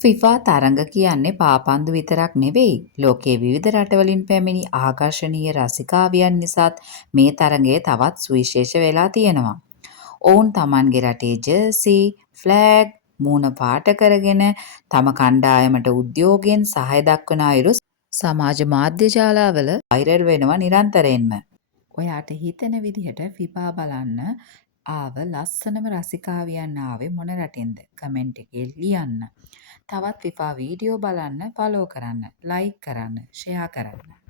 FIFA තරඟ කියන්නේ පාපන්දු විතරක් නෙවෙයි. ලෝකයේ විවිධ රටවලින් පැමිණි ආකර්ශනීය රසිකාවියන් නිසාත් මේ තරඟය තවත් සුවිශේෂ වෙලා තියෙනවා. ඔවුන් තමන්ගේ රටේ ජර්සි, ෆ්ලෑග් මූණ පාට කරගෙන තම කණ්ඩායමට උද්යෝගයෙන් සහය දක්වන අයුරු සමාජ මාධ්‍ය ජාලාවල වෛරල් වෙනවා නිරන්තරයෙන්ම. ඔයාට හිතෙන විදිහට ෆිෆා බලන්න ආව ලස්සනම රසිකාවියන් ආවේ මොන රටෙන්ද? කමෙන්ට් එකේ ලියන්න. තවත් ෆිෆා වීඩියෝ බලන්න ෆලෝ කරන්න, ලයික් කරන්න, ෂෙයා කරන්න.